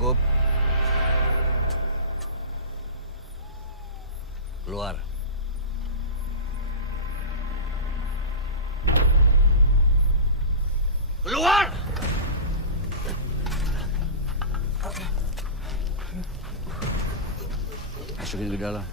Cukup. Keluar. Keluar! Masukin ke dalam.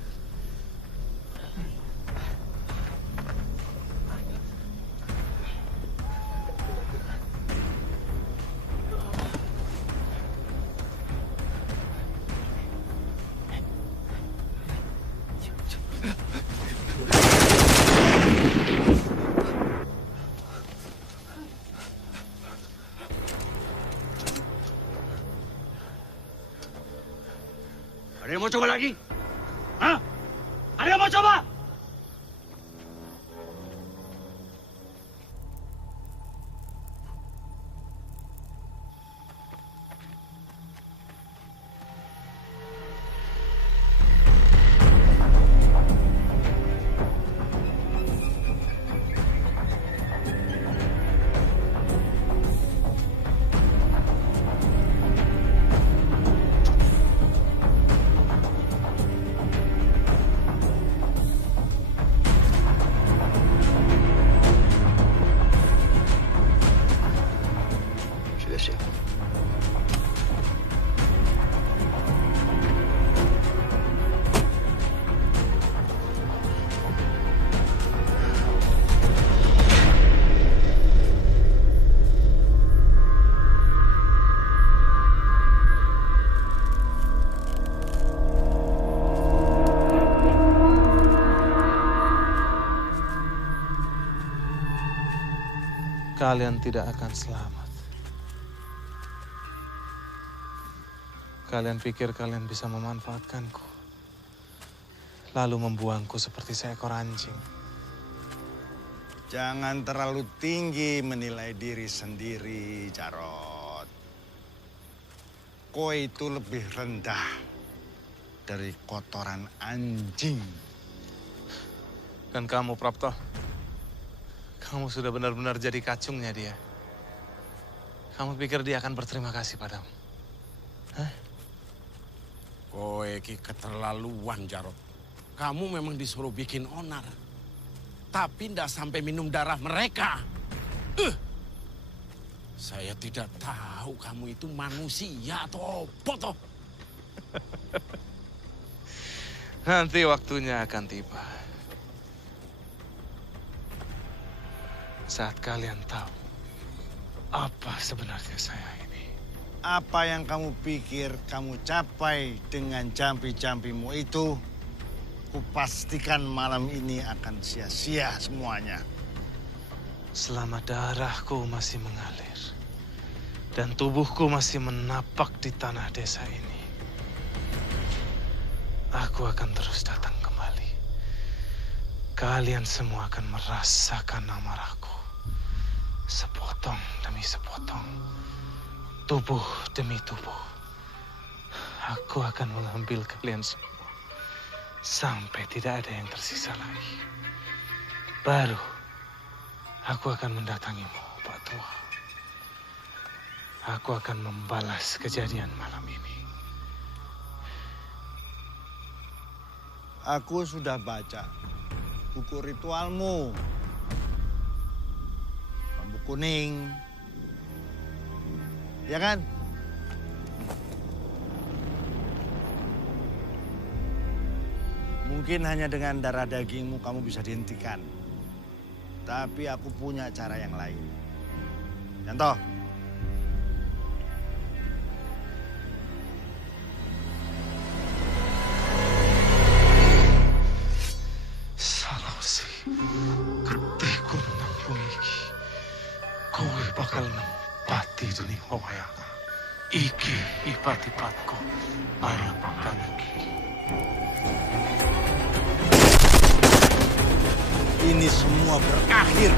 Ada yang mau coba lagi? Hah? Ada yang mau coba? Sudah siap. Kalian tidak akan selamat. Kalian pikir kalian bisa memanfaatkanku, lalu membuangku seperti seekor anjing. Jangan terlalu tinggi menilai diri sendiri, Jarot. Kau itu lebih rendah dari kotoran anjing. Dan kamu, Prapto, kamu sudah benar-benar jadi kacungnya dia. Kamu pikir dia akan berterima kasih padamu? Hah? Kowe ki keterlaluan, Jarot. Kamu memang disuruh bikin onar. Tapi ndak sampai minum darah mereka. Saya tidak tahu kamu itu manusia atau apa toh. Nanti waktunya akan tiba. Saat kalian tahu apa sebenarnya saya ini. Apa yang kamu pikir kamu capai dengan jampi-jampimu itu, kupastikan malam ini akan sia-sia semuanya. Selama darahku masih mengalir dan tubuhku masih menapak di tanah desa ini, aku akan terus datang kembali. Kalian semua akan merasakan amarahku. Sepotong demi sepotong, tubuh demi tubuh. Aku akan mengambil kalian semua sampai tidak ada yang tersisa lagi. Baru aku akan mendatangimu, Pak Tua. Aku akan membalas kejadian malam ini. Aku sudah baca buku ritualmu. Bambu kuning. Ya kan? Mungkin hanya dengan darah dagingmu kamu bisa dihentikan. Tapi aku punya cara yang lain. Contoh. Adipati-patku, ayo pergi. Ini semua berakhir.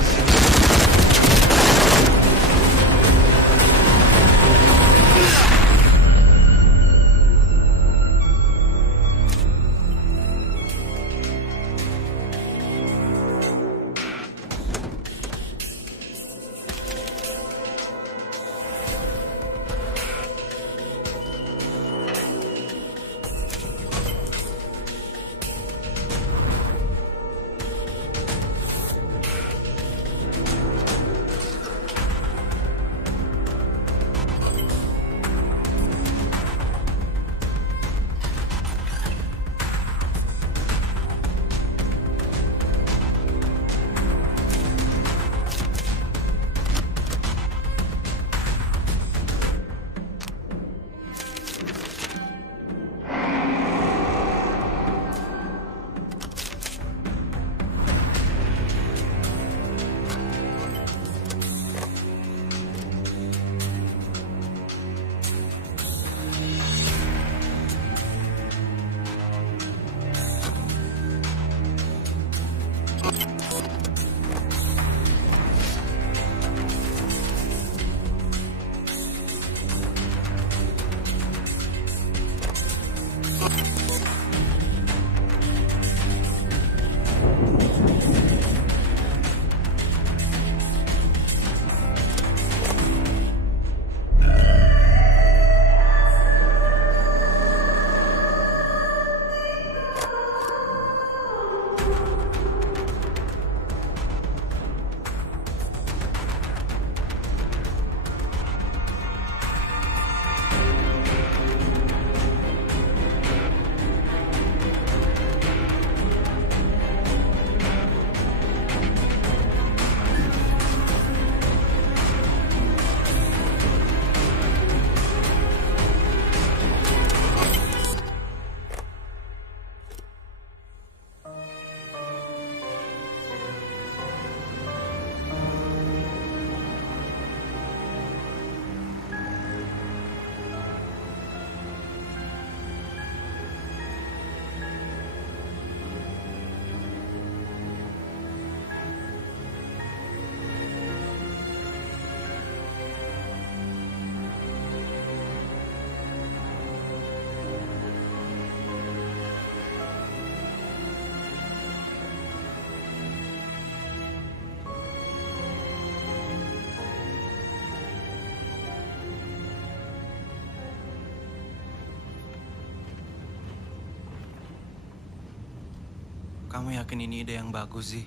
Kamu yakin ini ide yang bagus sih?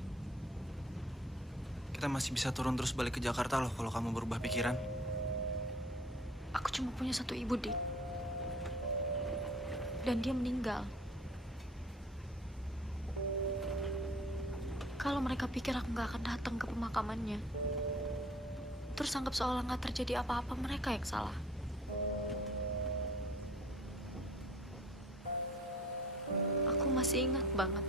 Kita masih bisa turun terus balik ke Jakarta loh kalau kamu berubah pikiran. Aku cuma punya satu ibu, Dik. Dan dia meninggal. Kalau mereka pikir aku nggak akan datang ke pemakamannya, terus anggap seolah nggak terjadi apa-apa, mereka yang salah. Aku masih ingat banget.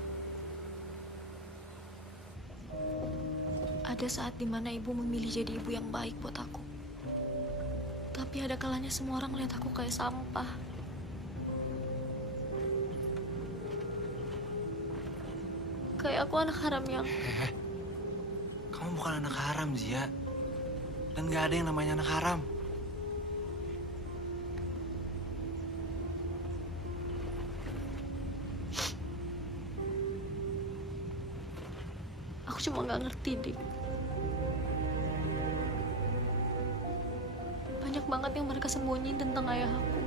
Ada saat dimana ibu memilih jadi ibu yang baik buat aku. Tapi ada kalanya semua orang lihat aku kayak sampah. Kayak aku anak haram yang... Kamu bukan anak haram, Zia. Dan gak ada yang namanya anak haram. Aku cuma gak ngerti, Dik. Banyak banget yang mereka sembunyiin tentang ayah aku.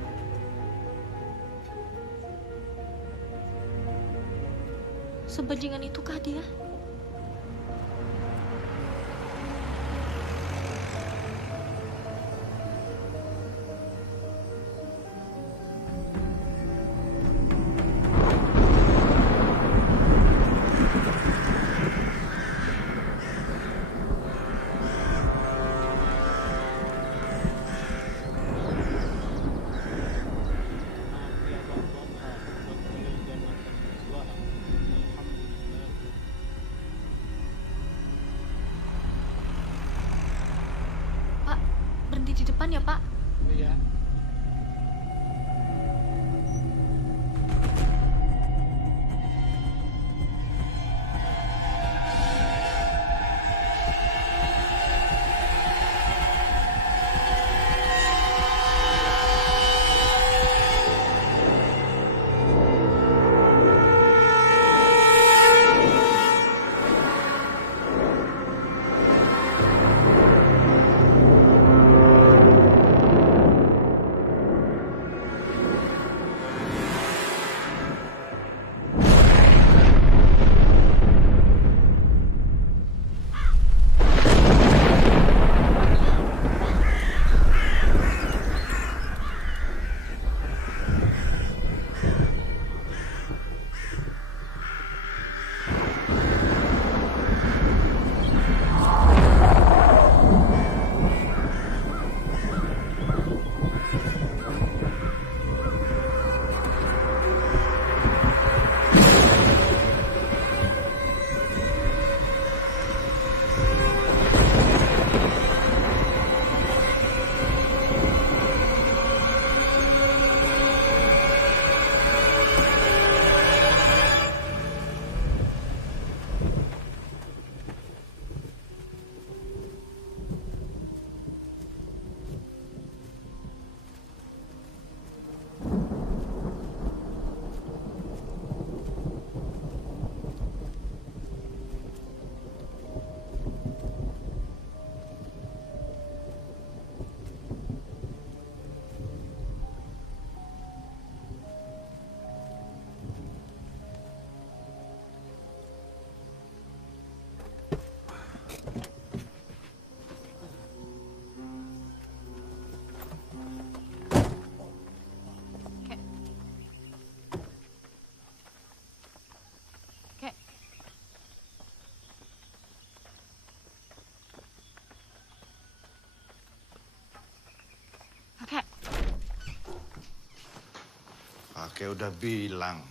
Sebajingan itukah dia? Pak, berhenti di depan ya, Pak. Iya. Kakek udah bilang,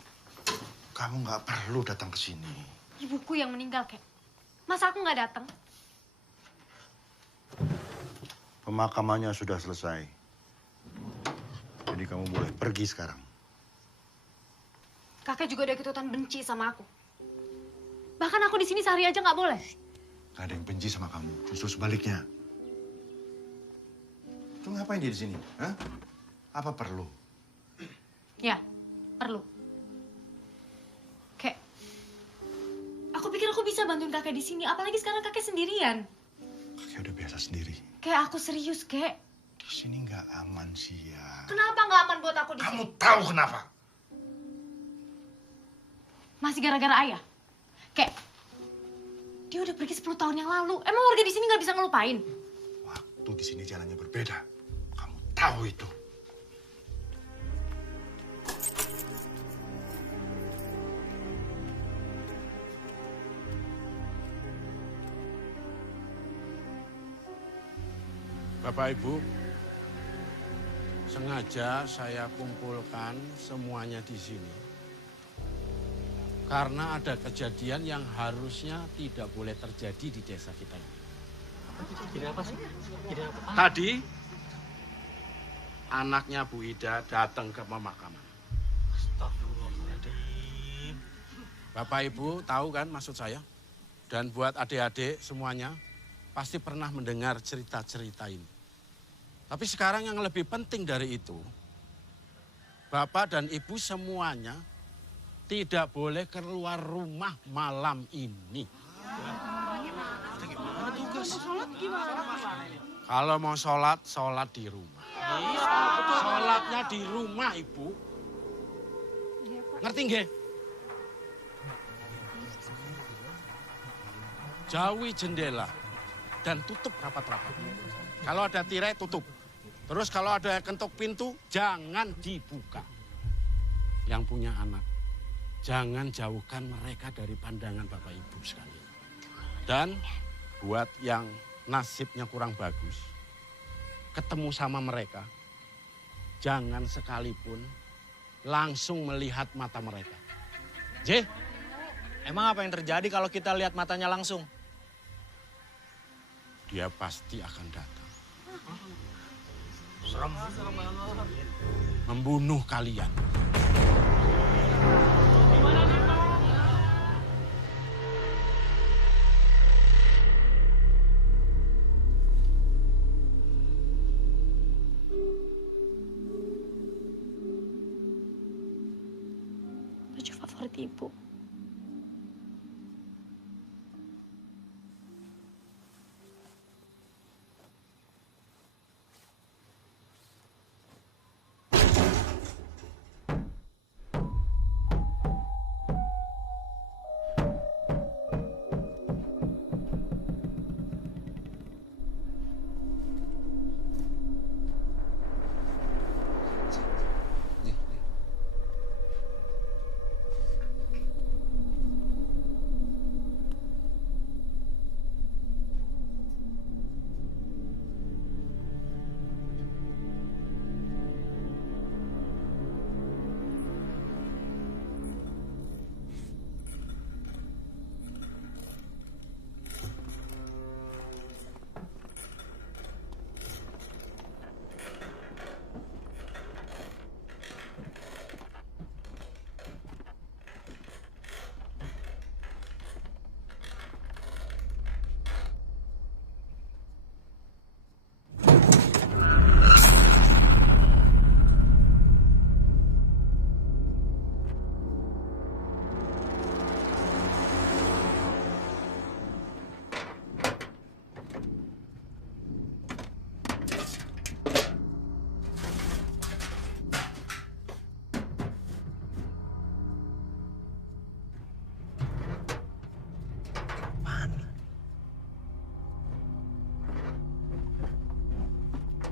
kamu nggak perlu datang ke sini. Ibuku yang meninggal, Kek. Masa aku nggak datang? Pemakamannya sudah selesai. Jadi kamu boleh pergi sekarang. Kakek juga udah ikutan benci sama aku. Bahkan aku di sini sehari aja nggak boleh. Gak ada yang benci sama kamu, justru sebaliknya. Itu ngapain dia di sini? Hah? Apa perlu? Ya, perlu. Kek, aku pikir aku bisa bantuin kakek di sini. Apalagi sekarang kakek sendirian. Kakek udah biasa sendiri. Kek, aku serius, Kek. Di sini nggak aman sih ya. Kenapa nggak aman buat aku di Kamu sini? tahu kenapa? Masih gara-gara ayah. Kek, dia udah pergi 10 tahun yang lalu. Emang warga di sini nggak bisa ngelupain? Waktu di sini jalannya berbeda. Kamu tahu itu. Bapak Ibu, sengaja saya kumpulkan semuanya di sini. Karena ada kejadian yang harusnya tidak boleh terjadi di desa kita ini. Tadi, anaknya Bu Ida datang ke pemakaman. Bapak Ibu tahu kan maksud saya? Dan buat adik-adik semuanya, pasti pernah mendengar cerita-cerita ini. Tapi sekarang yang lebih penting dari itu, Bapak dan Ibu semuanya tidak boleh keluar rumah malam ini. Kalau mau sholat, sholat di rumah. Sholatnya di rumah, Ibu. Ngerti nggih? Jauhi jendela dan tutup rapat-rapat. Kalau ada tirai, tutup. Terus kalau ada kentuk pintu, jangan dibuka. Yang punya anak, jangan jauhkan mereka dari pandangan Bapak Ibu sekalian. Dan buat yang nasibnya kurang bagus, ketemu sama mereka, jangan sekalipun langsung melihat mata mereka. J, emang apa yang terjadi kalau kita lihat matanya langsung? Dia pasti akan datang. Membunuh kalian. Baju favorit ibu.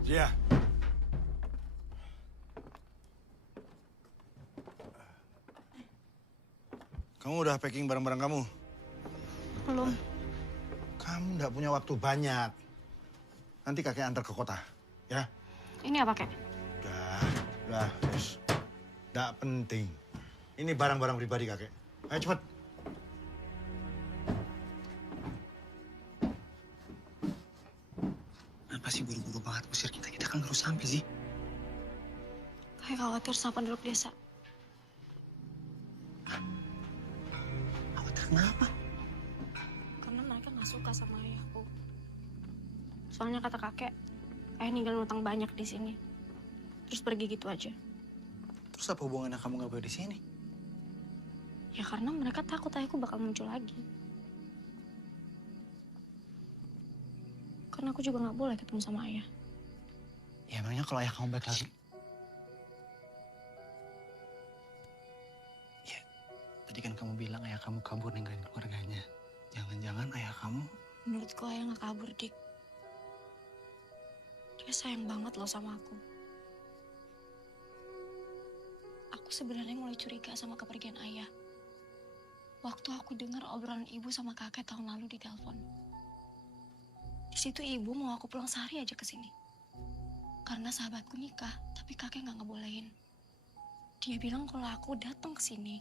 Zia. Kamu udah packing barang-barang kamu? Belum. Kamu nggak punya waktu banyak. Nanti kakek antar ke kota, ya? Ini apa, Kek? Udah, yes. Tidak penting. Ini barang-barang pribadi kakek. Ayo cepet. Kenapa sih buru-buru banget usir kita? Kita kan baru sampai sih. Kakek khawatir sama penduduk desa. Khawatir kenapa? Karena mereka nggak suka sama ayahku. Soalnya kata kakek, ayah ninggalin utang banyak di sini. Terus pergi gitu aja. Terus apa hubungannya kamu nggak boleh di sini? Ya karena mereka takut ayahku bakal muncul lagi. Karena aku juga nggak boleh ketemu sama ayah. Ya emangnya kalau ayah kamu balik lagi? Ya, tadi kan kamu bilang ayah kamu kabur ninggalin keluarganya. Jangan-jangan ayah kamu... Menurutku ayah nggak kabur, Dik. Dia sayang banget loh sama aku. Aku sebenarnya mulai curiga sama kepergian ayah. Waktu aku dengar obrolan ibu sama kakek tahun lalu di telepon. Di situ ibu mau aku pulang sehari aja ke sini. Karena sahabatku nikah, tapi kakek nggak ngebolehin. Dia bilang kalau aku datang ke sini,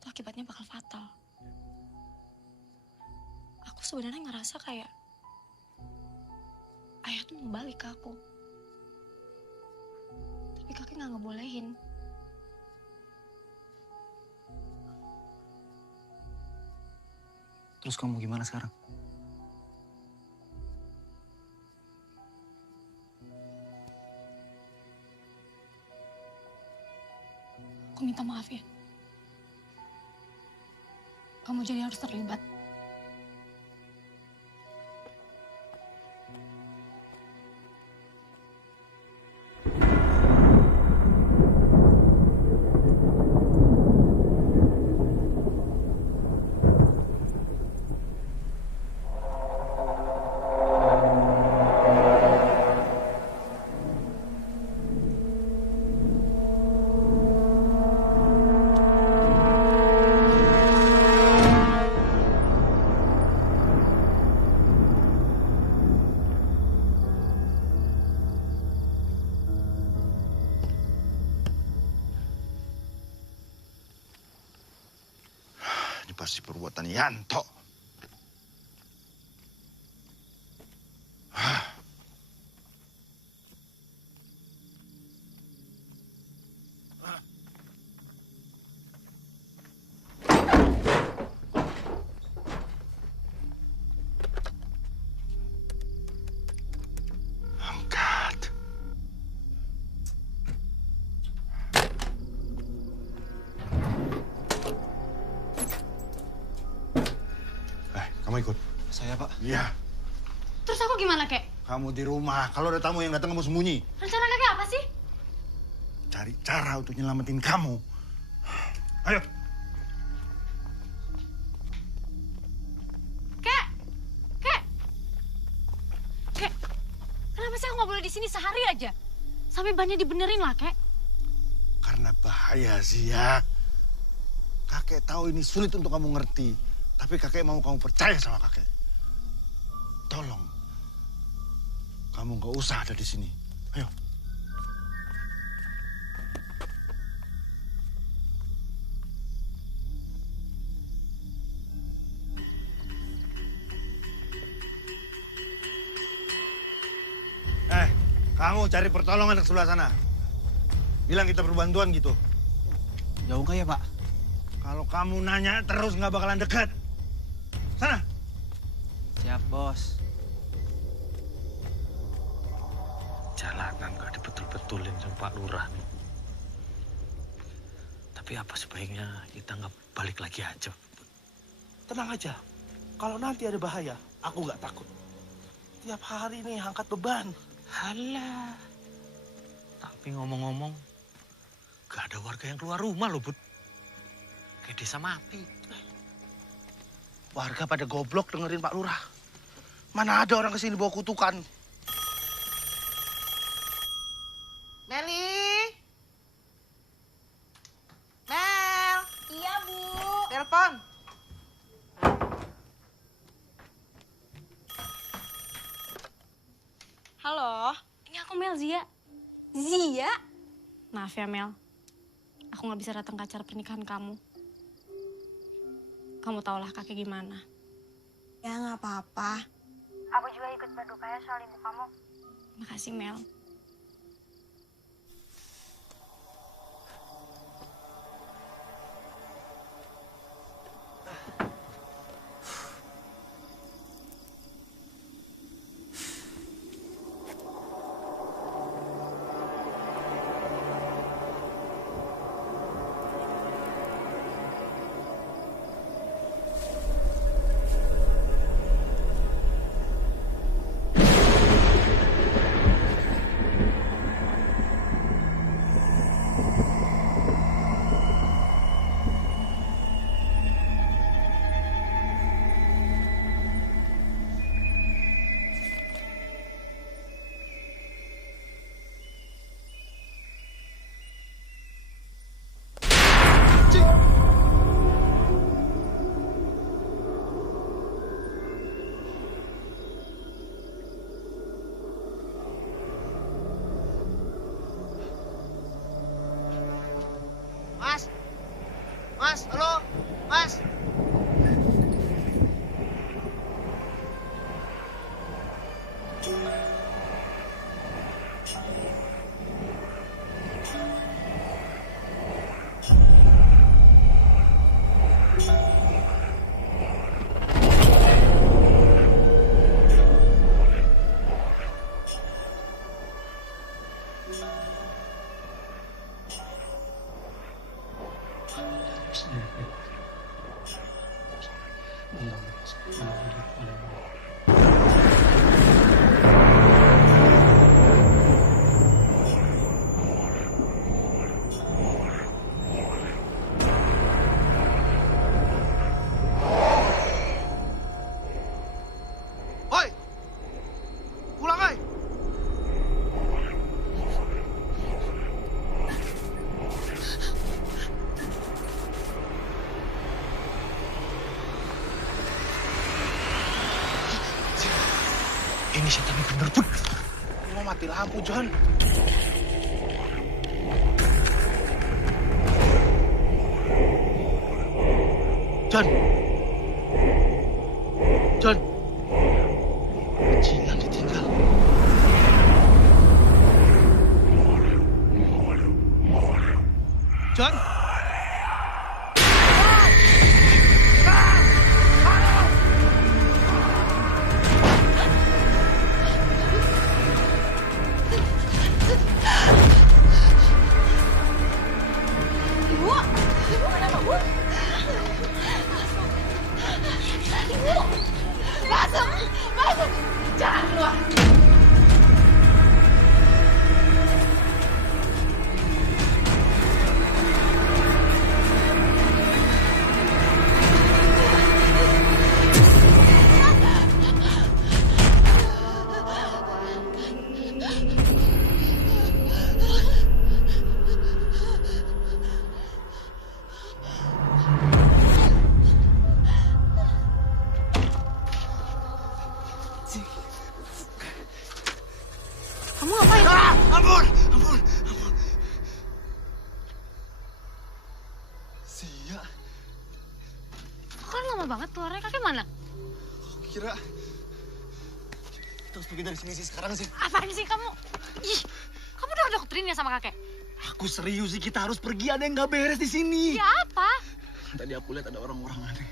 itu akibatnya bakal fatal. Aku sebenarnya ngerasa kayak ayah tuh mau balik ke aku. Tapi kakek nggak ngebolehin. Terus kamu gimana sekarang? Aku minta maaf ya. Kamu jadi harus terlibat. Pasti perbuatan Yanto. Angkat. Kamu ikut? Saya, Pak. Iya. Terus aku gimana, Kek? Kamu di rumah. Kalau ada tamu yang datang, kamu sembunyi. Rencana kakek apa sih? Cari cara untuk nyelamatin kamu. Ayo. Kek! Kek! Kek! Kenapa sih aku nggak boleh di sini sehari aja? Sampai bannya dibenerin lah, Kek. Karena bahaya, Zia. Kakek tahu ini sulit untuk kamu ngerti. Tapi kakek mau kamu percaya sama kakek. Tolong. Kamu nggak usah ada di sini. Ayo. Kamu cari pertolongan ke sebelah sana. Bilang kita berbantuan gitu. Jauh nggak ya, Pak? Kalau kamu nanya terus nggak bakalan dekat. Sana. Siap, Bos. Jalanan gak dibetul-betulin sama Pak Lurah nih. Tapi apa sebaiknya kita nggak balik lagi aja? Tenang aja. Kalau nanti ada bahaya, aku nggak takut. Tiap hari nih angkat beban. Halah. Tapi ngomong-ngomong, gak ada warga yang keluar rumah loh, Bud. Kayak desa mati. Warga pada goblok dengerin Pak Lurah. Mana ada orang kesini bawa kutukan. Meli? Mel? Iya, Bu. Telepon. Halo, ini aku Mel, Zia. Zia? Maaf ya, Mel. aku nggak bisa datang ke acara pernikahan kamu. Kamu tahulah kakek gimana. Ya nggak apa-apa. Aku juga ikut berduka ya soal ibu kamu. Makasih Mel. Mas, halo, Mas. Woi, pulang, oi. Ini setan bener, Bud. Mau mati lampu, John. John. John. Bajingan ditinggal. John. Ibu kenapa, Bu? Ibu, masuk, jangan keluar. Kamu ngapain? Ampun. Sia. Kok kan lama banget keluarnya, kakek mana? Kira kita harus pergi dari sini sih sekarang sih. Apaan sih kamu? Ih, kamu udah doktrin ya sama kakek? Aku serius sih, kita harus pergi. Ada yang nggak beres di sini. Ya apa? Tadi aku lihat ada orang-orang aneh.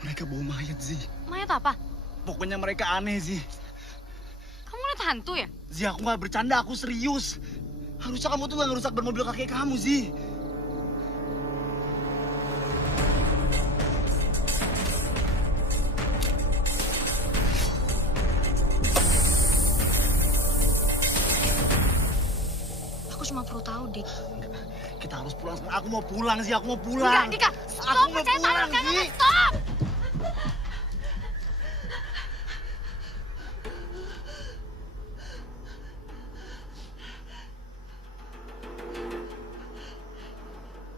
Mereka bawa mayat, Zi. Mayat apa? Pokoknya mereka aneh, Zi. Kamu lihat hantu ya? Zi, aku nggak bercanda, aku serius. Harusnya kamu tuh nggak ngerusak ban mobil kakek kamu, Zi. Aku cuma perlu tahu, Dik. Kita harus pulang. Aku mau pulang, Zi. Aku mau pulang. Enggak, Dika. Aku mau percaya sama pulang, kakek, Zi. stop!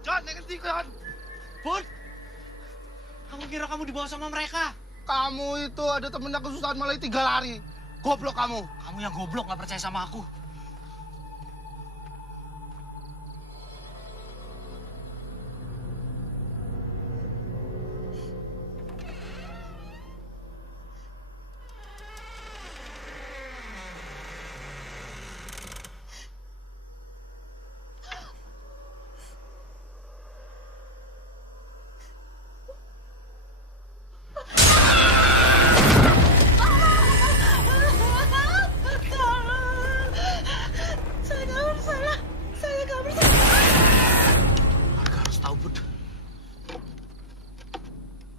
John, jangan sih, John. Bud, kamu kira kamu dibawa sama mereka? Kamu itu ada temennya kesusahan malah tinggal lari. Goblok kamu. Kamu yang goblok nggak percaya sama aku.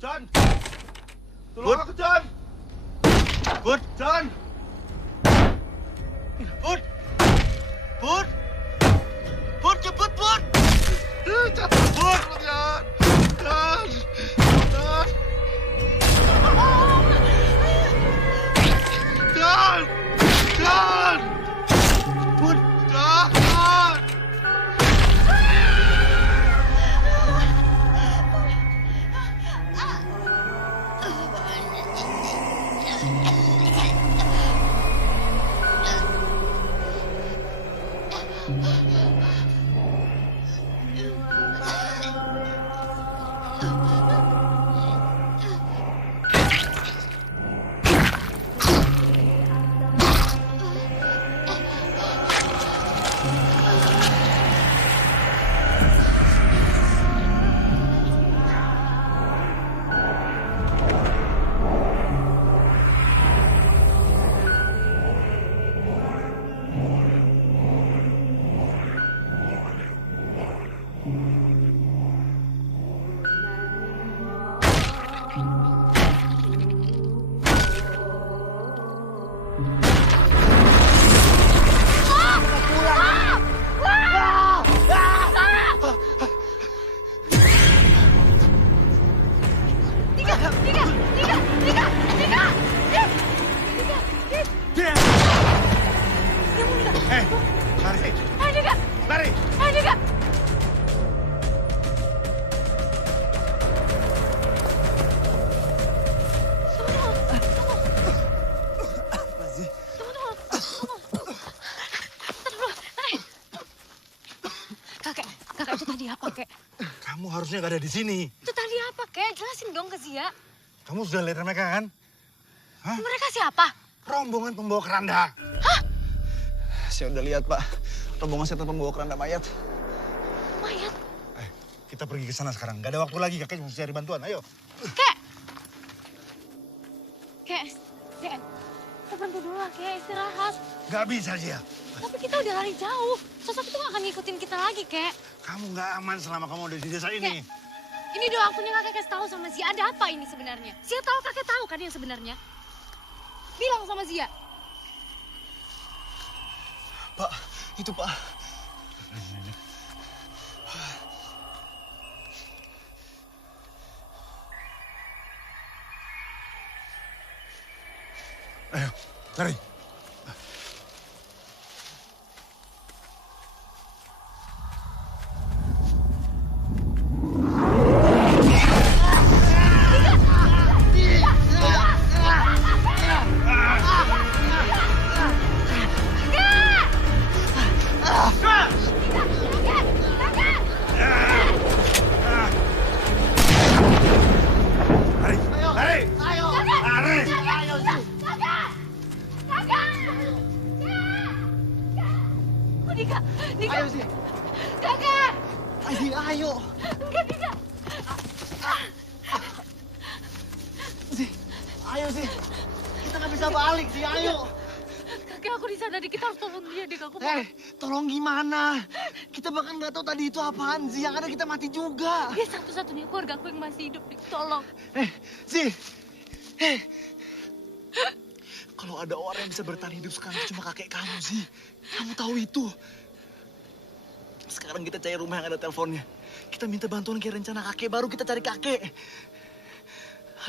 John! Tolong aku, John! Bud! John! Bud! Bud! Bud, jemput, Bud! Bud! John! John! John! John! John! Bud! John! Kakek, itu tadi apa, Kek? Kamu harusnya gak ada di sini. Itu tadi apa, Kek? Jelasin dong ke Zia. Kamu sudah lihat mereka kan? Hah? Mereka siapa? Rombongan pembawa keranda. Hah? Saya udah lihat, Pak. Rombongan setan pembawa keranda mayat. Mayat? Kita pergi ke sana sekarang. Gak ada waktu lagi, kakek mesti cari bantuan. Ayo. Kek! Kek, kita berhenti dulu lah, Kek. Istirahat. Gak bisa, Zia. Tapi kita udah lari jauh. Sosok itu gak akan ngikutin kita lagi, Kek. Kamu gak aman selama kamu ada di desa ini. Ini udah waktunya kakek kasih tahu sama Zia. Ada apa ini sebenarnya? Zia tahu, kakek tahu kan yang sebenarnya? Bilang sama Zia. Pak, itu Pak. Ayo, lari. Ayo sih. Kakak. Ayo. Enggak, Dika. Ayo sih. Kita nggak bisa balik sih, ayo. Kakek aku di sana, kita harus tolong dia, Dik. Aku Tolong gimana? Kita bahkan nggak tahu tadi itu apaan sih. Yang ada kita mati juga. Dia satu-satunya keluarga aku yang masih hidup, Dik. Tolong. Kalau ada orang yang bisa bertahan hidup sekarang cuma kakek kamu sih. Kamu tahu itu. Sekarang kita cari rumah yang ada teleponnya. Kita minta bantuan kayak rencana kakek, baru kita cari kakek.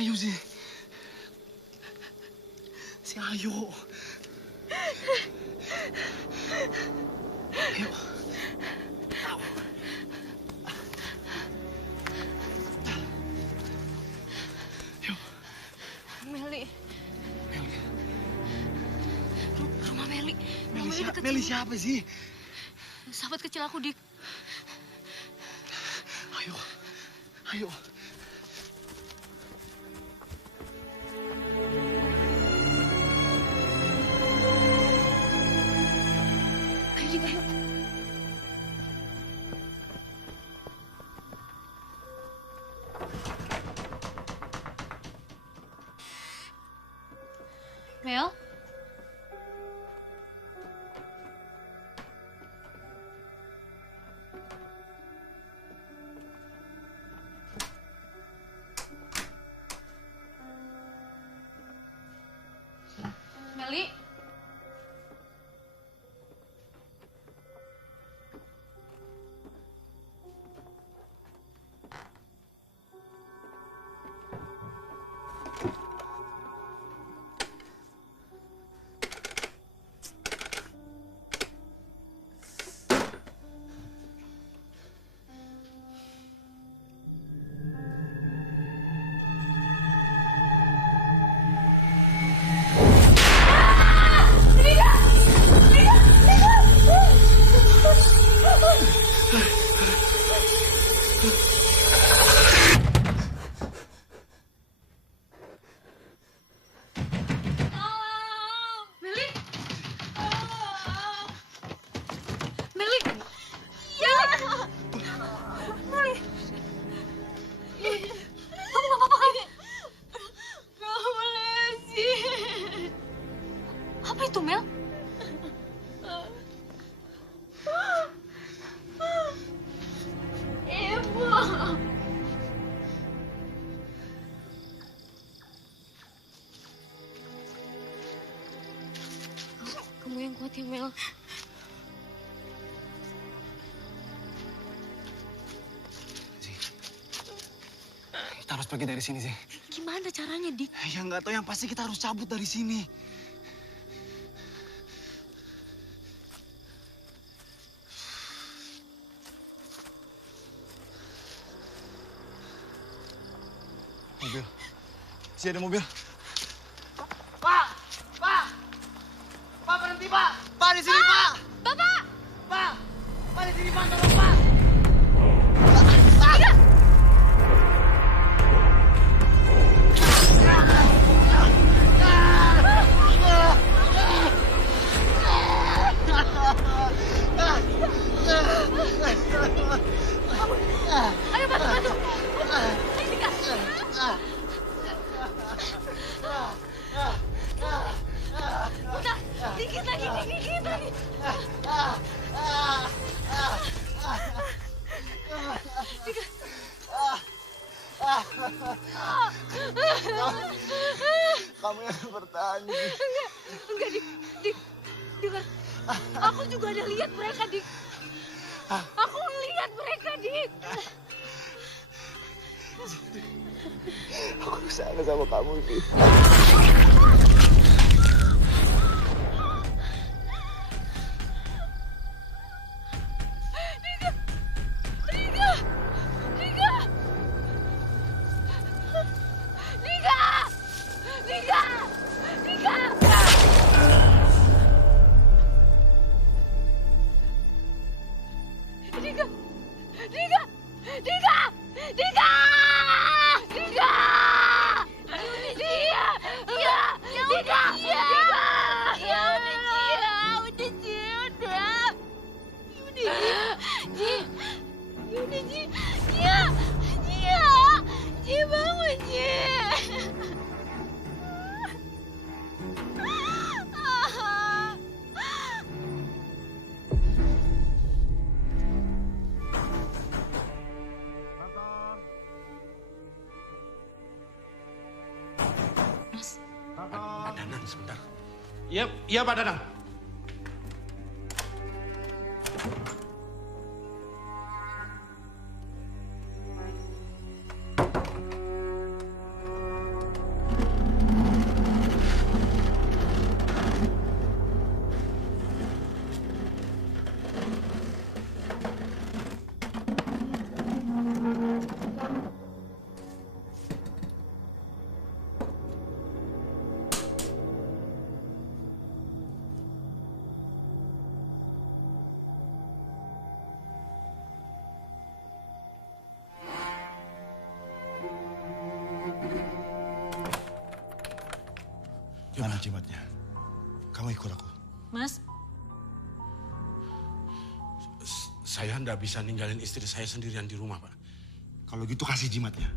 Ayo sih. Ayo. Ayo. Meli. Rumah Meli. Meli siapa sih? Sahabat kecil aku, Dik. Ayo. Ayo, Dik, ayo. Mel? Meli! Meli! Ya! Meli! Kamu gak apa-apa kan? Gak boleh sih. Apa itu, Mel? Ibu! Kamu yang kuat ya, Mel. Kita harus pergi dari sini, sih. Gimana caranya, Dik? Ya nggak tahu, yang pasti kita harus cabut dari sini. Mobil. Si ada mobil. Pak! Pak! Pak berhenti, Pak! Pak di sini, Pak! Bapak! Pak! Pak di sini, Pak, tolong, Pak! Ayo bantu! Ini Kak. Udah, dikit lagi. Kamu yang bertahan. Enggak, Dik. Dengar. Aku juga ada lihat mereka, Dik. Aku lihat mereka, Dik. Aku sayang sama kamu, sih. Pak Danang, sebentar. Iya, Pak Danang. Mana jimatnya? Kamu ikut aku. Mas, Saya nggak bisa ninggalin istri saya sendirian di rumah, Pak. Kalau gitu kasih jimatnya.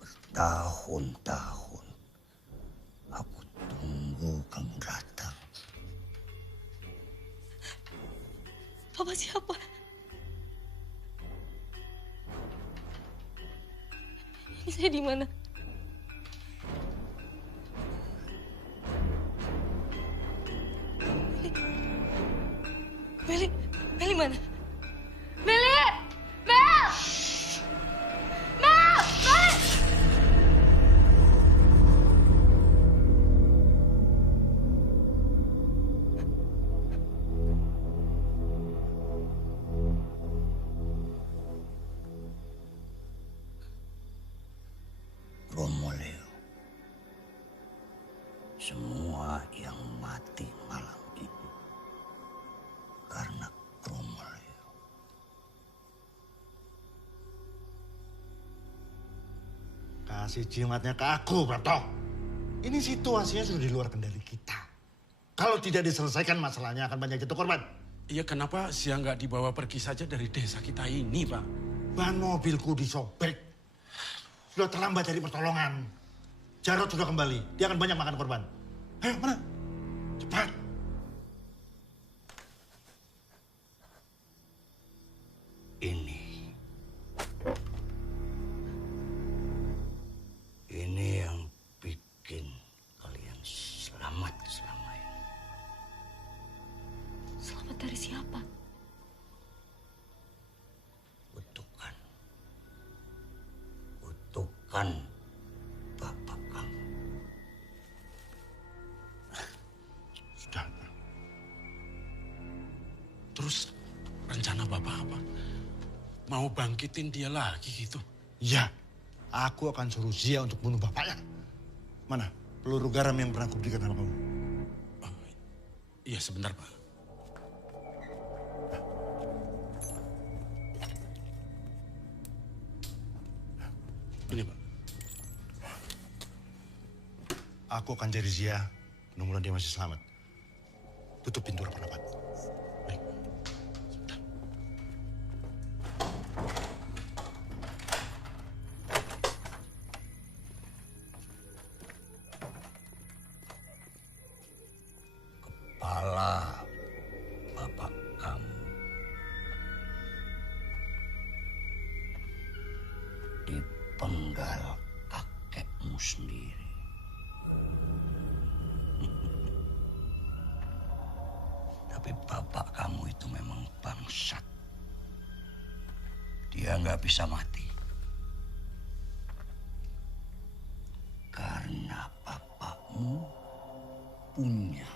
Bertahun-tahun aku tunggu kamu datang. Papa siapa? Ini saya di mana? Meli mana? Meli! Mel! Mel! Mel! semua yang mati malam ini karena Kromleo. Kasih jimatnya ke aku, Prapto. Ini situasinya sudah di luar kendali kita. Kalau tidak diselesaikan masalahnya akan banyak jatuh korban. Iya, kenapa Zia nggak dibawa pergi saja dari desa kita ini, Pak? Ban mobilku disobek. Sudah terlambat dari pertolongan. Jarod sudah kembali. Dia akan banyak makan korban. Ayo, mana? Cepat. Ini yang bikin kalian selamat selama ini. Selamat dari siapa? Kutukan bapak kamu. Sudah. Terus rencana Bapak apa? Mau bangkitin dia lagi gitu? Iya, aku akan suruh Zia untuk bunuh bapaknya. Mana peluru garam yang pernah kuberikan sama kamu? Iya, sebentar, Pak. Ini, Pak. Aku akan cari Zia, mudah-mudahan dia masih selamat. Tutup pintu rapat-rapat. Baik. Kepala bapak kamu dipenggal kakekmu sendiri. Tapi bapak kamu itu memang bangsat. Dia nggak bisa mati. Karena bapakmu punya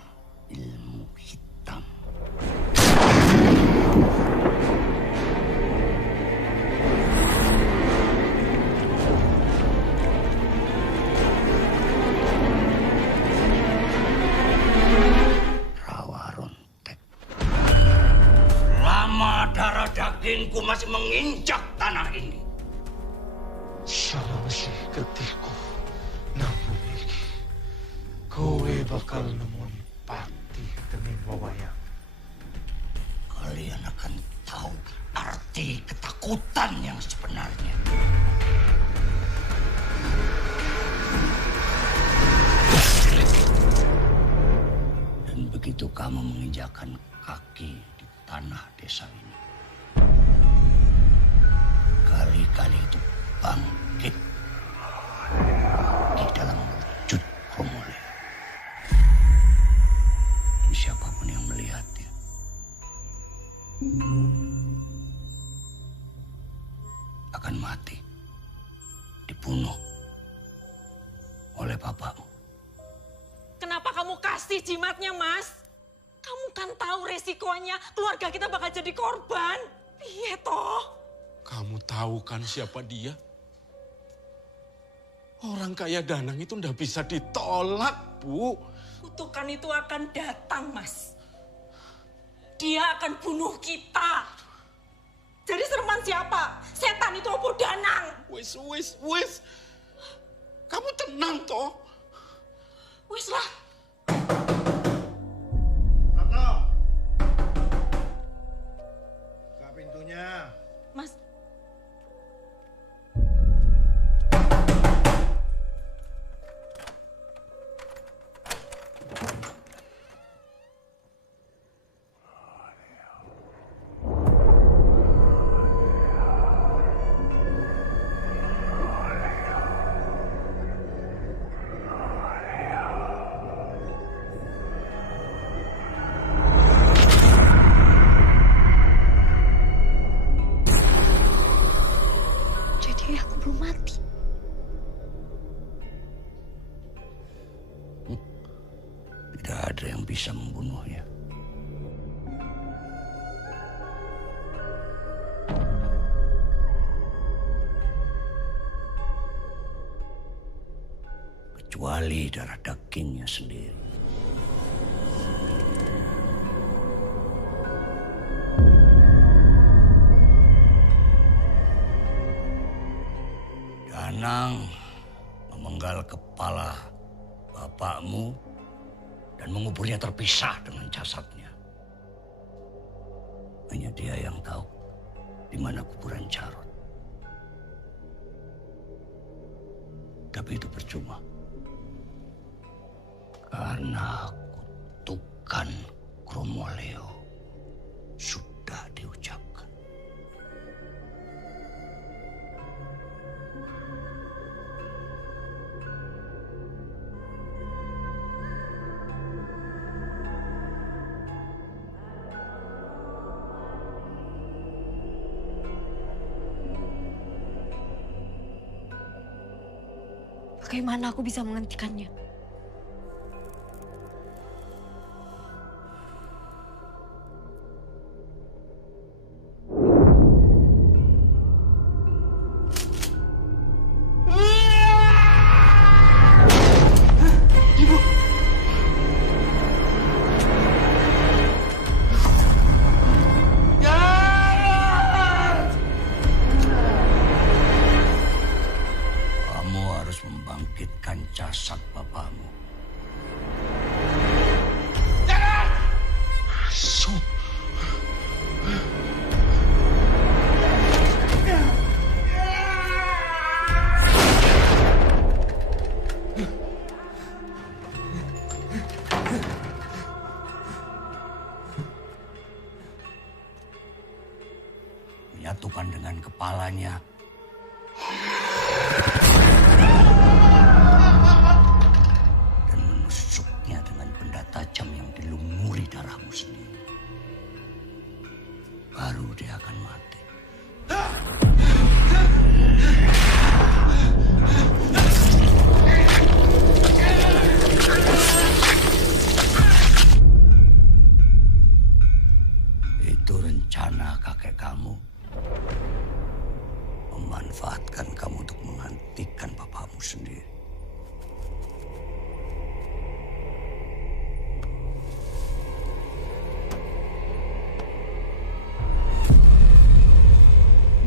ilmu hitam. Darah dagingku masih menginjak tanah ini. Salawasi ketiku namun iki kowe bakal nemoni pati demi wawayang. Kalian akan tahu arti ketakutan yang sebenarnya. Dan begitu kamu menginjakkan kaki di tanah desa ini, kali-kali itu bangkit di dalam wujud Kromleo. Dan siapapun yang melihatnya akan mati, dibunuh oleh bapakmu. Kenapa kamu kasih jimatnya, Mas? Kamu kan tahu resikonya keluarga kita bakal jadi korban. Iya toh? Kamu tahu kan siapa dia? Orang kaya Danang itu ndak bisa ditolak, Bu. Kutukan itu akan datang, Mas. Dia akan bunuh kita. Jadi sereman siapa? Setan itu apa Danang? Wis. Kamu tenang toh? Wis lah. Prapto. Buka pintunya. Mas. Tidak ada yang bisa membunuhnya. kecuali darah dagingnya sendiri. Danang memenggal kepala bapakmu dan menguburnya terpisah dengan jasadnya. Hanya dia yang tahu di mana kuburan Jarod. Tapi itu percuma. Karena kutukan Kromoleo sudah diucapkan. Bagaimana aku bisa menghentikannya? Jasad bapakmu. Jangan! Masuk. Menyatukan dengan kepalanya. Tajam yang dilumuri darahmu sendiri. Baru dia akan mati. Itu rencana kakek kamu. Memanfaatkan kamu untuk menghentikan bapakmu sendiri.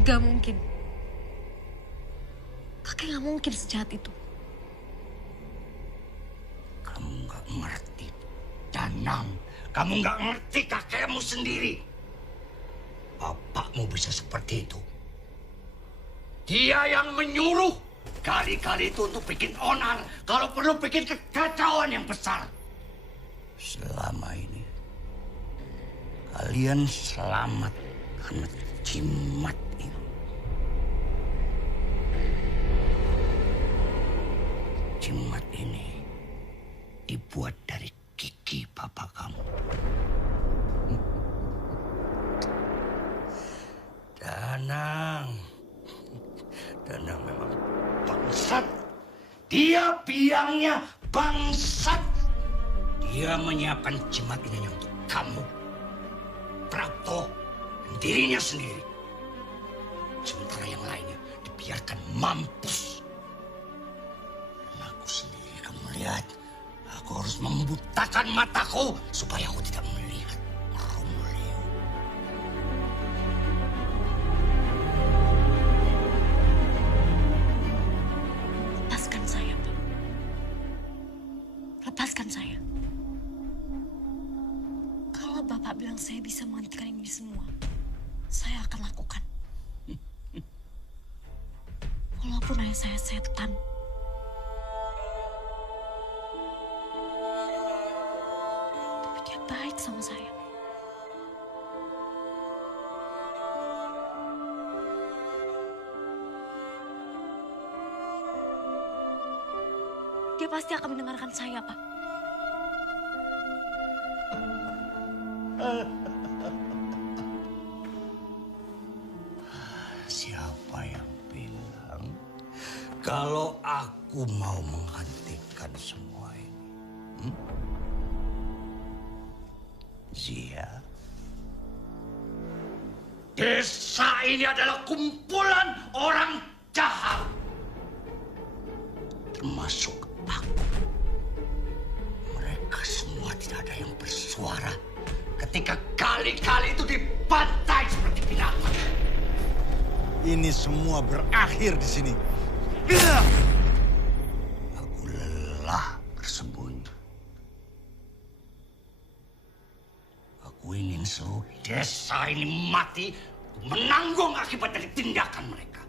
Gak mungkin. Kakek gak mungkin sejahat itu. Kamu gak ngerti, Danang. Kamu gak ngerti kakekmu sendiri. Bapakmu bisa seperti itu. Dia yang menyuruh. Kali-kali itu untuk bikin onar. Kalau perlu bikin kekacauan yang besar. Selama ini, kalian selamat karena jimat. Jimat ini dibuat dari gigi bapak kamu. Danang memang bangsat. Dia biangnya bangsat. Dia menyiapkan jimat ini untuk kamu, Prapto, dan dirinya sendiri. Sementara yang lainnya dibiarkan mampus. Lihat, aku harus membutakan mataku supaya aku tidak melihat Kromoleo. Lepaskan saya, Pak. Lepaskan saya. Kalau Bapak bilang saya bisa menghentikan ini semua, saya akan lakukan. Walaupun ayah saya setan. Baik sama saya. Dia pasti akan mendengarkan saya, Pak. Siapa yang bilang kalau aku mau menghentikan semua ini? Zia, desa ini adalah kumpulan orang jahat, termasuk aku. ini semua berakhir di sini. Aku lelah bersembunyi. Aku ingin seluruh desa ini mati menanggung akibat dari tindakan mereka.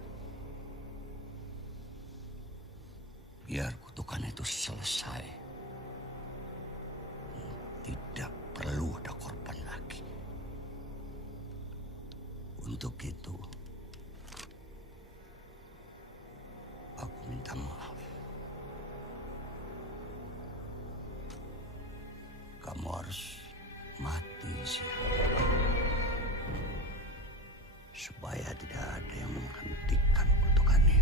Biar kutukan itu selesai. Tidak perlu ada korban lagi. Untuk itu, aku minta maaf. Kamu harus mati, Zia. Supaya tidak ada yang menghentikan kutukan ini.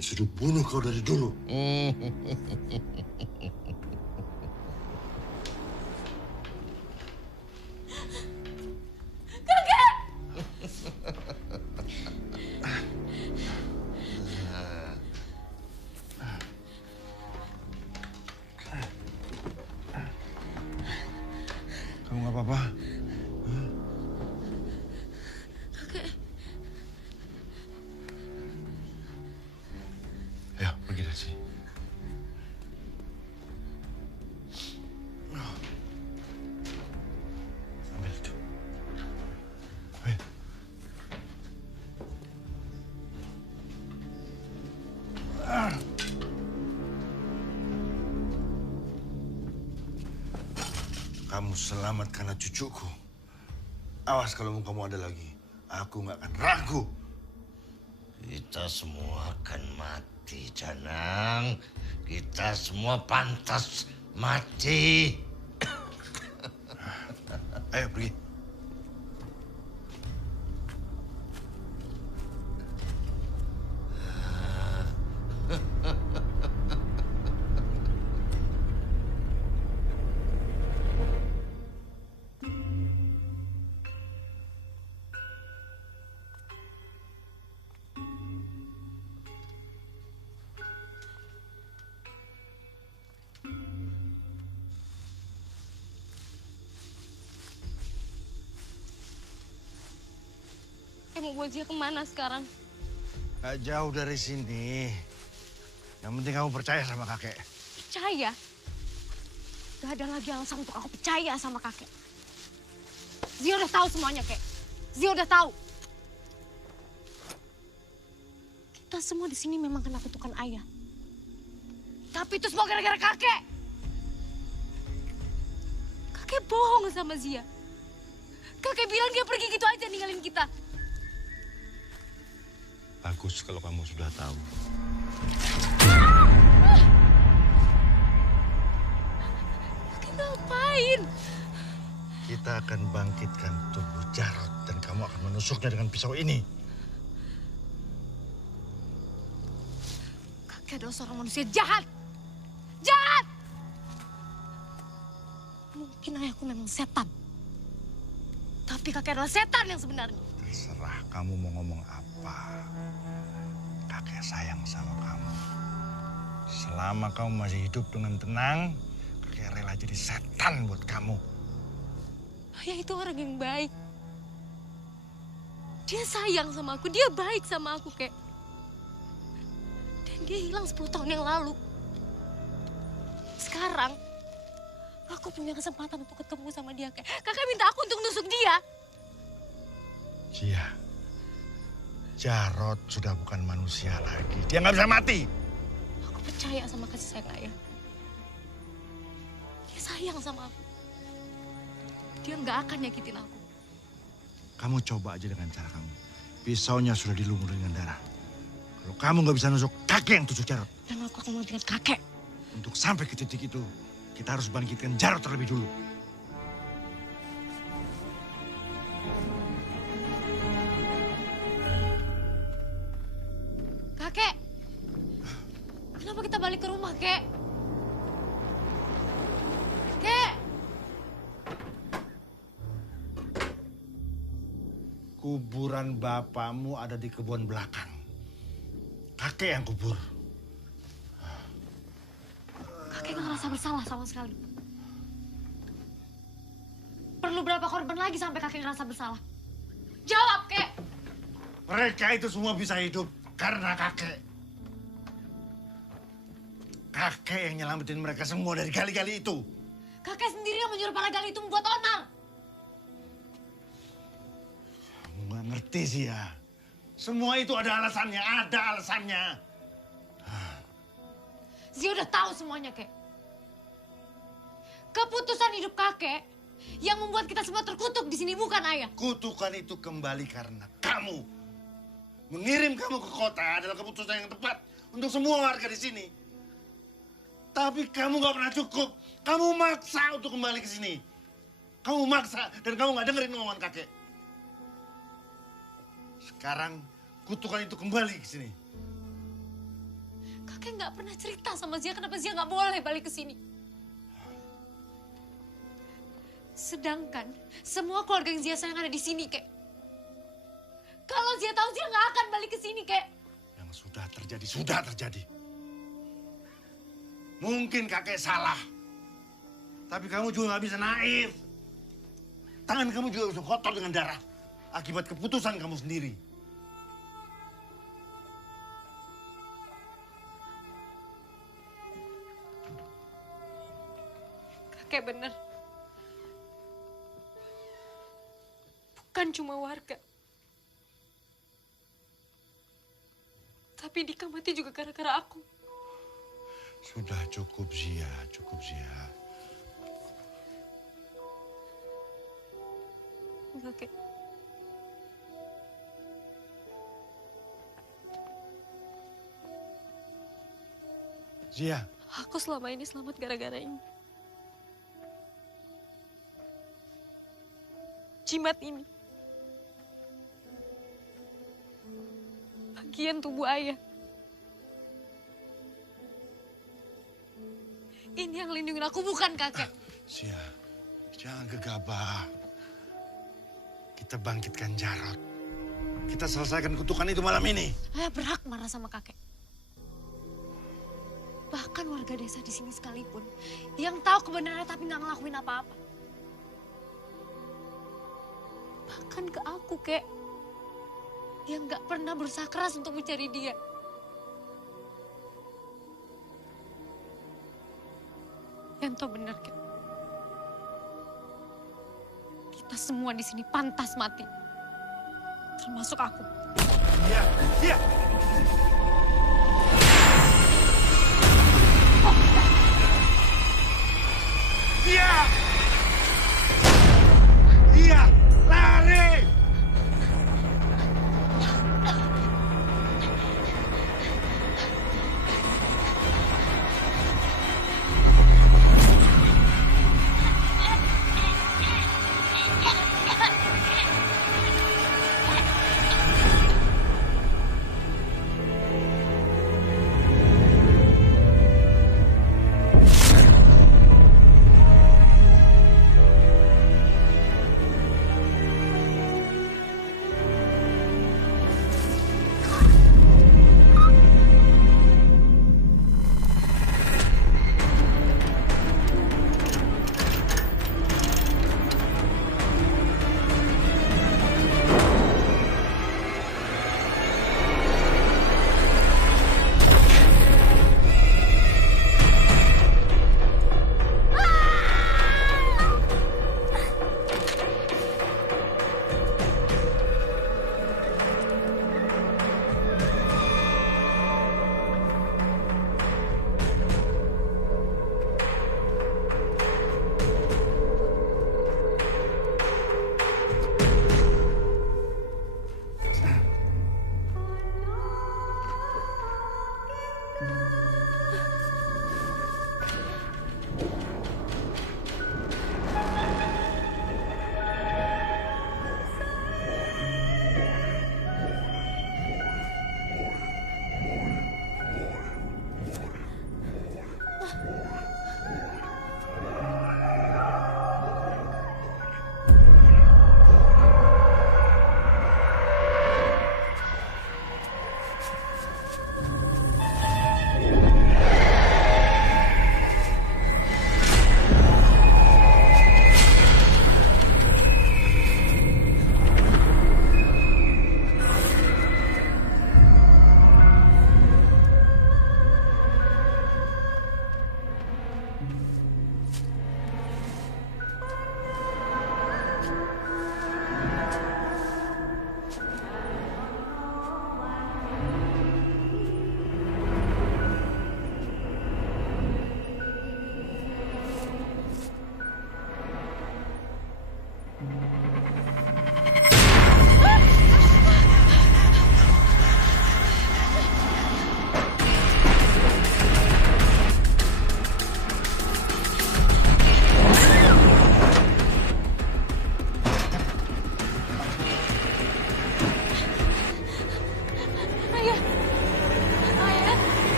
Sudah bunuh kau dari dulu. Kakek! Kamu nggak apa-apa? Kakek. Ayo, pergi dari sini. Ambil itu. Ayo. Kamu selamat karena cucuku. Awas kalau kamu ada lagi. Aku nggak akan ragu. Kita semua akan mati, Janang. Kita semua pantas mati. Ayo pergi. Mau bawa Zia kemana sekarang? Gak jauh dari sini. Yang penting kamu percaya sama kakek. Percaya? Gak ada lagi alasan untuk aku percaya sama kakek. Zia udah tahu semuanya, Kek. Zia udah tahu. Kita semua di sini memang kena kutukan ayah. Tapi itu semua gara-gara kakek. Kakek bohong sama Zia. Kakek bilang dia pergi gitu aja ninggalin kita. Bagus kalau kamu sudah tahu. Kakek ngapain? Kita akan bangkitkan tubuh Jarod dan kamu akan menusuknya dengan pisau ini. Kakek adalah seorang manusia jahat. Jahat! Mungkin ayahku memang setan. Tapi kakek adalah setan yang sebenarnya. Terserah kamu mau ngomong apa. kakek sayang sama kamu. Selama kamu masih hidup dengan tenang, kakek rela jadi setan buat kamu. Ayah itu orang yang baik. Dia sayang sama aku, dia baik sama aku, Kek. Dan dia hilang 10 tahun yang lalu. Sekarang, aku punya kesempatan untuk ketemu sama dia, Kek. Kakek minta aku untuk nusuk dia. Zia, Jarod sudah bukan manusia lagi. Dia nggak bisa mati. Aku percaya sama kasih sayang ayah. Dia sayang sama aku. Dia nggak akan nyakitin aku. Kamu coba aja dengan cara kamu. Pisaunya sudah dilumuri dengan darah. Kalau kamu nggak bisa nusuk, kakek yang tusuk Jarod. Dan aku akan menggantikan kakek. Untuk sampai ke titik itu, kita harus bangkitkan Jarod terlebih dulu. Kakek, kenapa kita balik ke rumah, Kek? Kek! Kuburan bapakmu ada di kebun belakang. Kakek yang kubur. Kakek nggak ngerasa bersalah sama sekali. Perlu berapa korban lagi sampai kakek ngerasa bersalah? Jawab, Kek! Mereka itu semua bisa hidup karena kakek. Kakek yang nyelamatin mereka semua dari gali-gali itu. Kakek sendiri yang menyuruh para gali itu membuat onar. Kamu nggak ngerti sih ya. Semua itu ada alasannya, ada alasannya. Zia udah tahu semuanya, Kek. Keputusan hidup kakek yang membuat kita semua terkutuk di sini bukan ayah. Kutukan itu kembali karena kamu. Mengirim kamu ke kota adalah keputusan yang tepat untuk semua warga di sini. Tapi kamu nggak pernah cukup. Kamu maksa untuk kembali ke sini. Kamu maksa dan kamu nggak dengerin omongan kakek. Sekarang kutukan itu kembali ke sini. Kakek nggak pernah cerita sama Zia kenapa Zia nggak boleh balik ke sini. Sedangkan semua keluarga yang Zia sayang ada di sini, Kek. Kalau Zia tahu Zia nggak akan balik ke sini, Kek. Yang sudah terjadi, sudah terjadi. Mungkin kakek salah. Tapi kamu juga nggak bisa naif. Tangan kamu juga bisa kotor dengan darah. Akibat keputusan kamu sendiri. Kakek bener. Bukan cuma warga. Tapi Dika mati juga gara-gara aku. Sudah cukup, Zia. Cukup, Zia. Enggak, Kek. Zia. Aku selama ini selamat gara-gara ini. Jimat ini. Bagian tubuh ayah. Ini yang lindungin aku, bukan kakek. Zia, jangan gegabah. Kita bangkitkan Jarod. Kita selesaikan kutukan itu malam ini. Ayah berhak marah sama kakek. Bahkan warga desa di sini sekalipun yang tahu kebenarannya tapi nggak ngelakuin apa-apa. Bahkan ke aku, Kek, yang nggak pernah berusaha keras untuk mencari dia. Yanto bener, Kek. Kita semua di sini pantas mati. Termasuk aku. Iya, iya. Iya! Iya! Lari!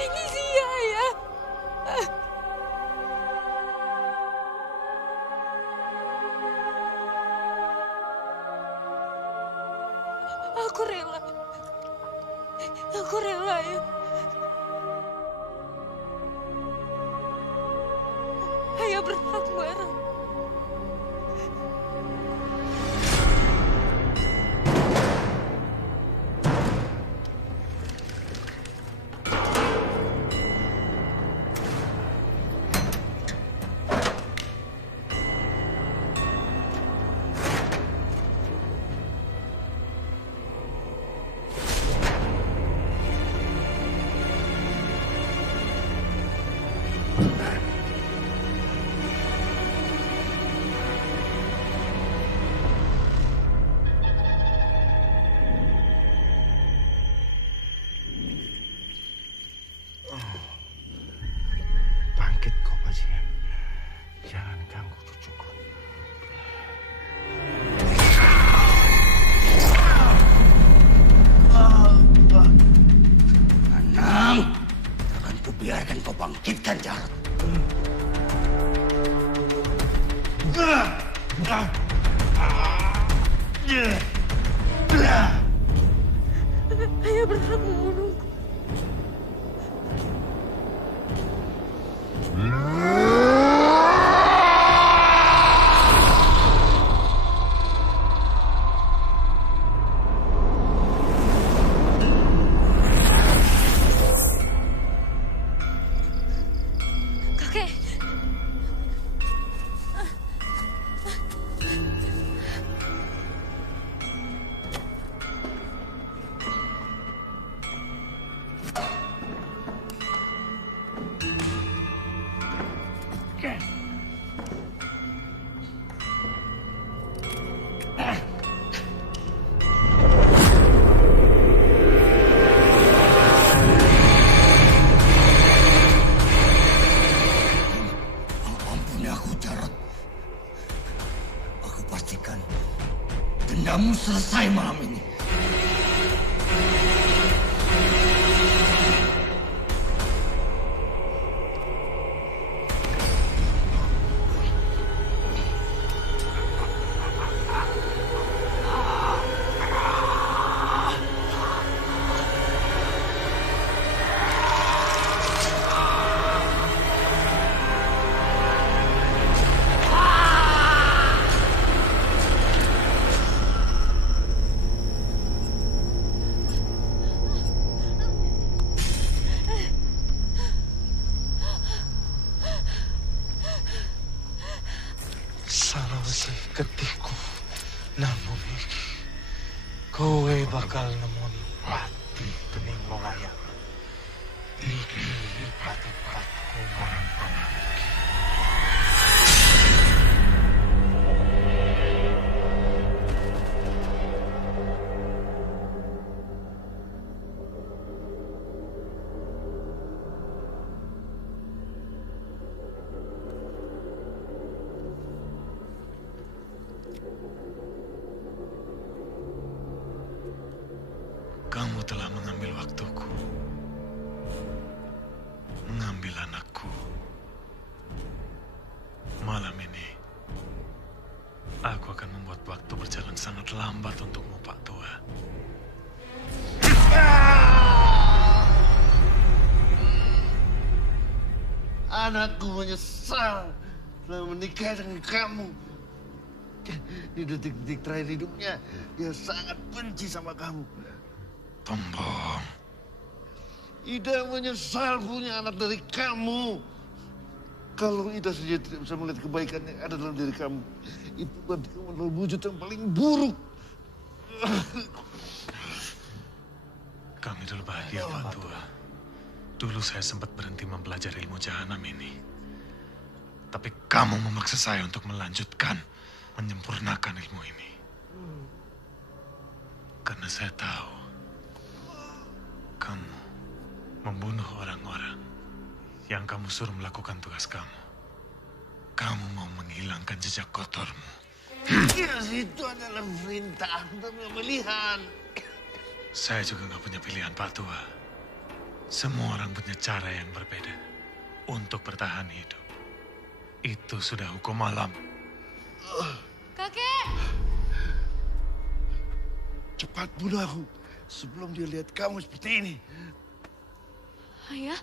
Ini Zia ya. Aku rela. Aku rela ya. Ayah berhak bareng. Bangkit kau bajingan. Jangan ganggu cucuku. Anang, akan kubiarkan kau bangkitkan Jarod. Ayah berhak membunuhku. Kakek. Ampuni aku, Jarod. Aku pastikan dendammu selesai malam ini. Salawasi ketiku namun iki kowe bakal nemun mati dening wayang iki ipat-ipatku marang pangiki. Kamu telah mengambil waktuku, mengambil anakku. Malam ini, aku akan membuat waktu berjalan sangat lambat untukmu, Pak Tua. Anakku menyesal telah menikah dengan kamu. Di detik-detik terakhir hidupnya, dia sangat benci sama kamu. Tombong. Ida menyesal punya anak dari kamu. Kalau Ida saja tidak bisa melihat kebaikan yang ada dalam diri kamu, itu berarti kamu adalah wujud yang paling buruk. Kami dulu bahagia, Pak Tua. Dulu saya sempat berhenti mempelajari ilmu jahanam ini. Tapi kamu memaksa saya untuk melanjutkan, menyempurnakan ilmu ini. Karena saya tahu kamu membunuh orang-orang yang kamu suruh melakukan tugas kamu. Kamu mau menghilangkan jejak kotormu. Itu adalah perintah untuk pemilihan. Saya juga nggak punya pilihan, Pak Tua. Semua orang punya cara yang berbeda untuk bertahan hidup. Itu sudah hukum alam. Kakek! Cepat bunuh aku sebelum dia lihat kamu seperti ini. Ayah?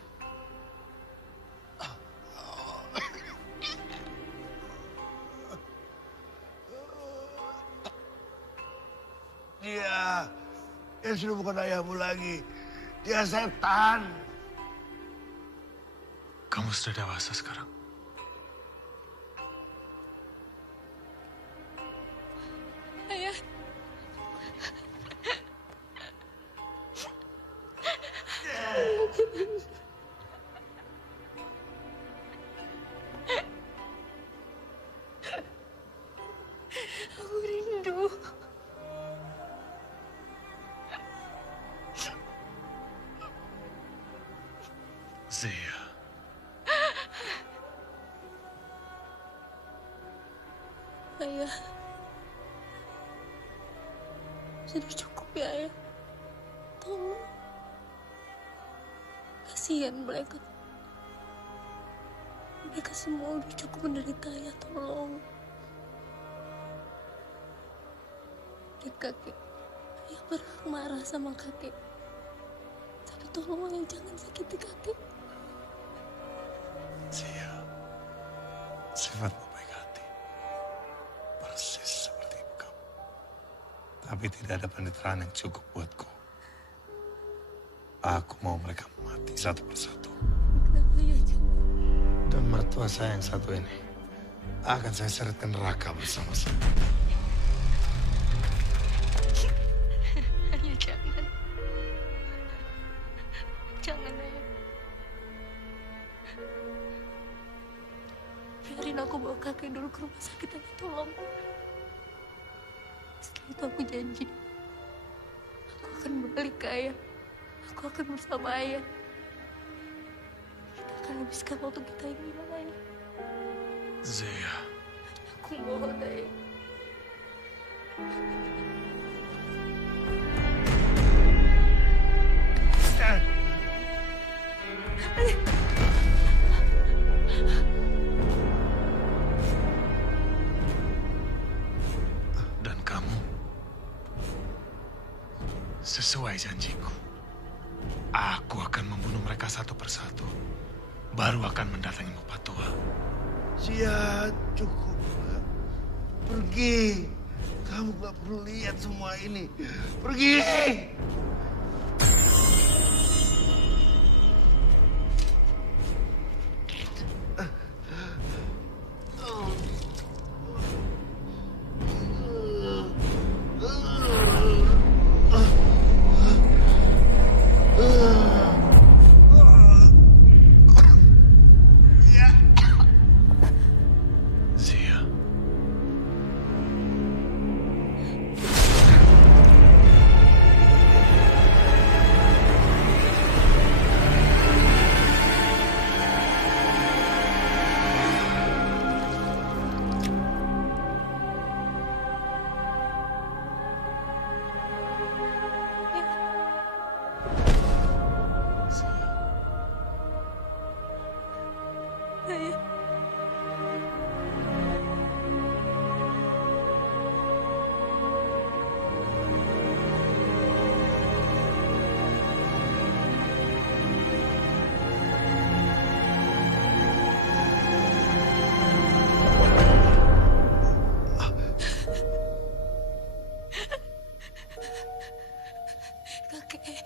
Dia sudah bukan ayahmu lagi. Dia setan. Kamu sudah dewasa sekarang. Ayah. Aku rindu. Zia. Ayah. Sudah cukup ya, Ayah. Tolong. Kasihan mereka. Mereka semua udah cukup menderita, Ayah. Tolong. Dan kakek. Ayah pernah marah sama kakek. Tapi tolong, Ayah, jangan sakiti kakek. Zia, sifatmu baik hati. Persis seperti ibu kamu. Tapi tidak ada pencitraan yang cukup buatku. Aku mau mereka mati satu persatu. Dan mertua saya yang satu ini akan saya seret ke neraka bersama-sama. Ayah, jangan. Jangan, Ayah. Biarin aku bawa kakek dulu ke rumah sakit, Ayah. Tolong. Setelah itu aku janji. Aku akan balik ke Ayah. Aku akan bersama Ayah. Kita akan habiskan waktu kita ini, Ayah. Zia. Aku mohon, Ayah. Dan kamu, sesuai janjiku, aku akan membunuh mereka satu persatu, baru akan mendatangi Mupatua. Zia, cukup. Pergi. Kamu gak perlu lihat semua ini. Pergi. Zia. Ayah. Kakek.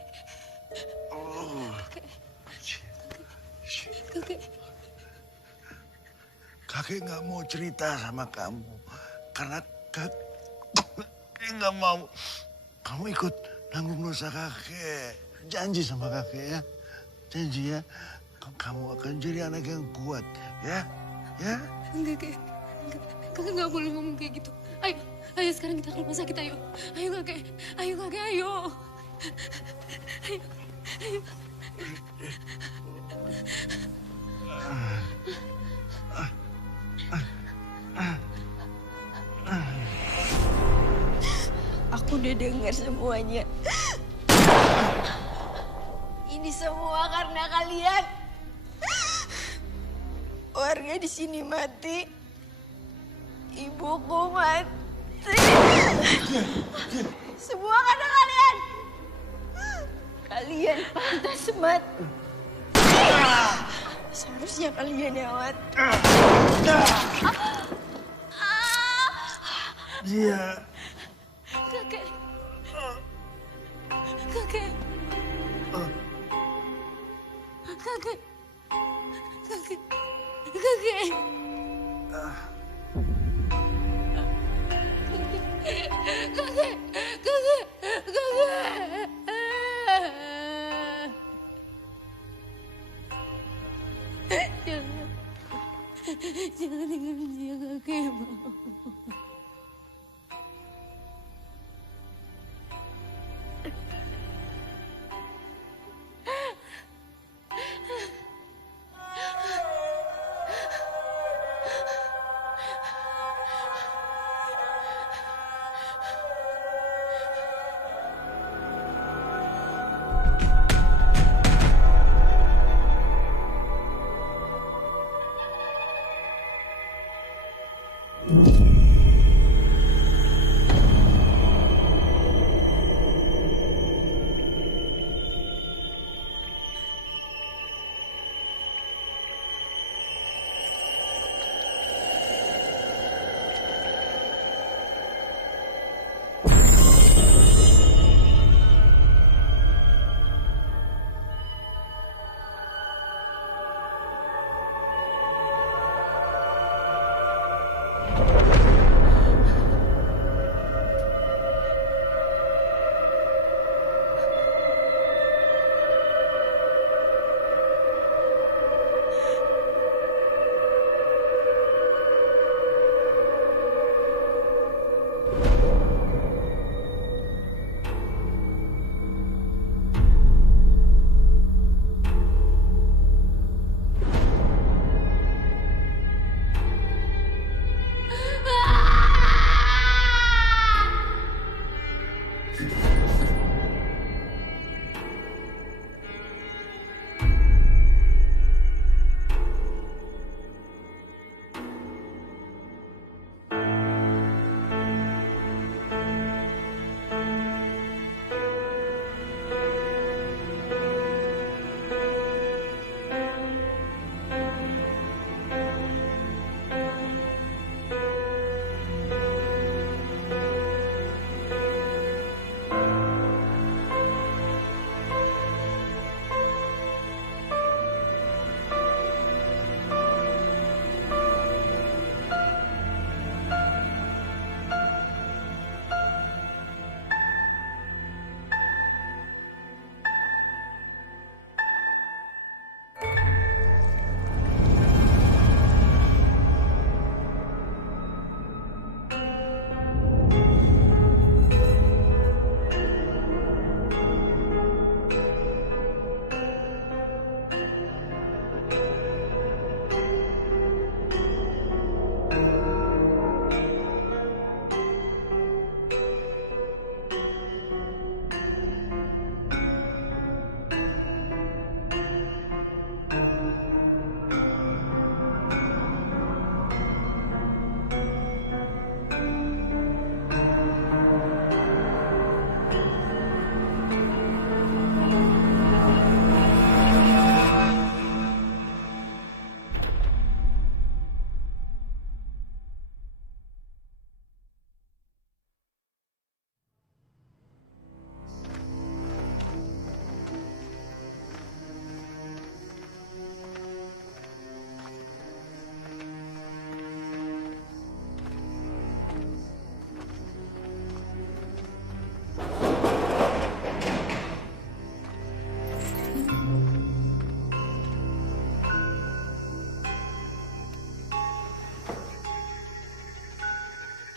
Kakek. Kakek nggak mau cerita sama kamu. Karena kakek nggak mau kamu ikut nanggung dosa kakek. Janji sama kakek ya. Janji ya. Kamu akan jadi anak yang kuat. Ya? Ya? Enggak, kakek. Kakek nggak boleh ngomong kayak gitu. Ayo, ayo sekarang kita ke rumah sakit, ayo. Ayo, kakek. Ayo, kakek, ayo. Ayo, ayo. Aku udah dengar semuanya. Ini semua karena kalian. Warga di sini mati. Ibuku mati. Semua karena kalian. Kalian pantas mati. Seharusnya kalian yang mati. Dia. Kakek. Kakek. Kakek. Kakek. Kakek. Kakek. Kakek. Kakek. Jangan tinggalin dia, kakek.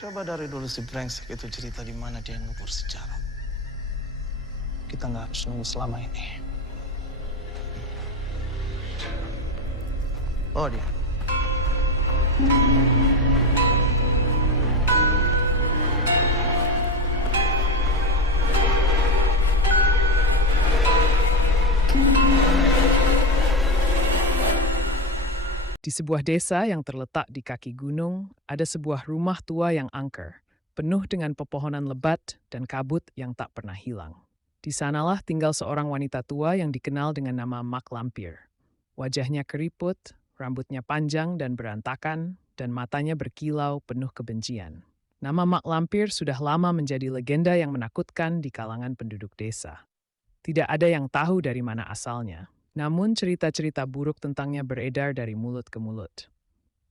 Coba dari dulu si brengsek itu cerita di mana dia ngubur sejarah. Kita nggak harus nunggu selama ini. Oh dia. Di sebuah desa yang terletak di kaki gunung, ada sebuah rumah tua yang angker, penuh dengan pepohonan lebat dan kabut yang tak pernah hilang. Di sanalah tinggal seorang wanita tua yang dikenal dengan nama Mak Lampir. Wajahnya keriput, rambutnya panjang dan berantakan, dan matanya berkilau penuh kebencian. Nama Mak Lampir sudah lama menjadi legenda yang menakutkan di kalangan penduduk desa. Tidak ada yang tahu dari mana asalnya, namun cerita-cerita buruk tentangnya beredar dari mulut ke mulut.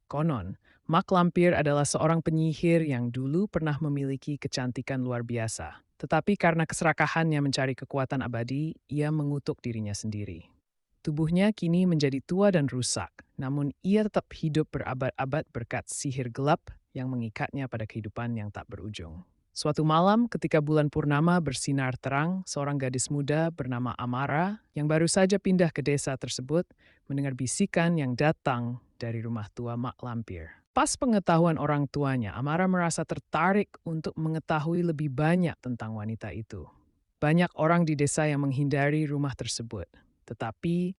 Konon, Mak Lampir adalah seorang penyihir yang dulu pernah memiliki kecantikan luar biasa. Tetapi karena keserakahannya mencari kekuatan abadi, ia mengutuk dirinya sendiri. Tubuhnya kini menjadi tua dan rusak, namun ia tetap hidup berabad-abad berkat sihir gelap yang mengikatnya pada kehidupan yang tak berujung. Suatu malam ketika bulan purnama bersinar terang, seorang gadis muda bernama Amara yang baru saja pindah ke desa tersebut mendengar bisikan yang datang dari rumah tua Mak Lampir. Pas pengetahuan orang tuanya, Amara merasa tertarik untuk mengetahui lebih banyak tentang wanita itu. Banyak orang di desa yang menghindari rumah tersebut, tetapi